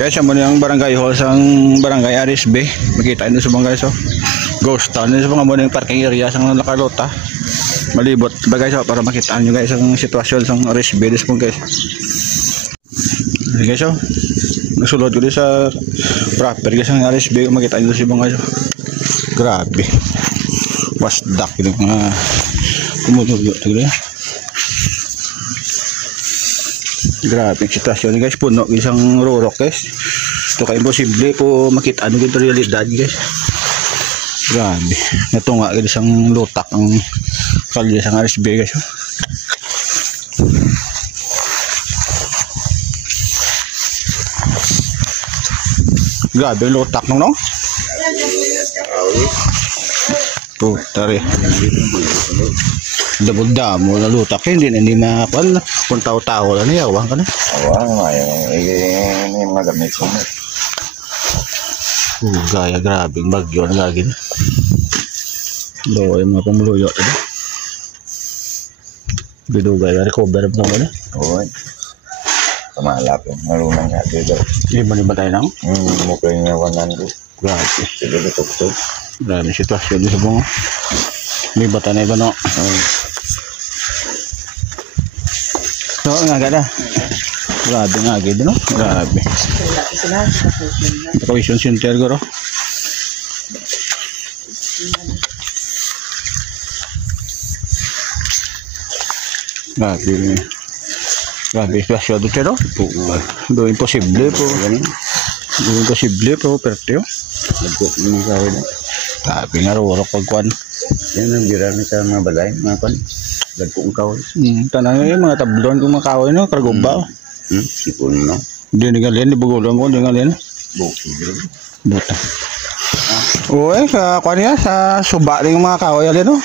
Guys, amo na yung barangay hall sa barangay RSB. Makita nyo sa mga guys, oh. Ghost town. Sa mga muna yung parking area sa nakalota. Malibot ba guys, oh, para makita nyo guys ang sitwasyon sa RSB this po guys. Okay, guys, oh. Nasulod ko din sa proper guys ang RSB. Makita nyo sa mga guys, oh. Grabe. Wasdak yung mga kumutulog. Grabe yung sitwasyon guys, puno isang rurok guys. Ito ka imposible po makita ano yung realidad guys. Grabe, natunga guys isang lutak ang kalye sa RSB guys. Grabe yung lutak nung no? Putari. Dabog-damo na lutak hindi makapan kung tao-tao lang niya, awang ka na. Awang, may mga gamit ko na. Gaya, grabe, bagyo na lagi na. Doon yung mga pamuluyo tadi. Bidugay, recover pa naman eh. Oo, kamalap yung marunang nga dito. Iba tayo nang? Mukha yung nawanan ko. Grabe. Sige, tutok-tok. Grabe sitwasyon sa bunga. May bata na iba no? So, nga gada. Grabe nga gada no? Grabe. Provision center ko ro. Grabe. Grabe sitwasyon dito no? Do imposible po. Do imposible po, perteo. Nagkuk ng kawin. Grabe nga ro pagkuan. Yan ang birami sa mga balay, mga pan. Nagkuk ng kawin. Tanang yung mga tablon kung mga kawin no? Kargumba. Sipon no? Hindi ngalin, ibugulong ko, hindi ngalin. Buki. Buta. Uy, sa kwan niya, sa suba rin yung mga kaway alin no?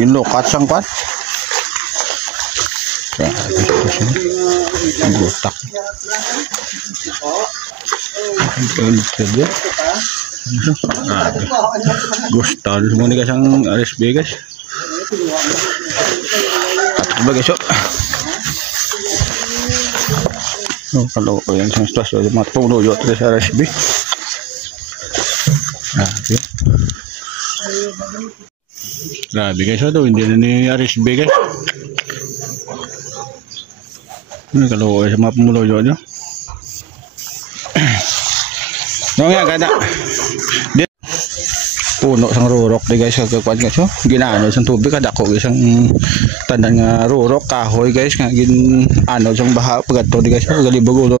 Yung lukat sang kwan. Ang butak. Gusto semua ni guys ang RSB guys. Coba guys yuk. Oh, kalau yang situasi mat puno yo terus RSB. Grabe guys, ito hindi na ni RSB guys. Ini kalau sa mga pumuloyo nyo. No nga ganda. Puno sang rurok di guys kagkuan guys oh. Ginaano sang tubig kadako guys ang tanan nga rurok kahoy guys nga gin ano sang baha pagadto di guys galibog ulo.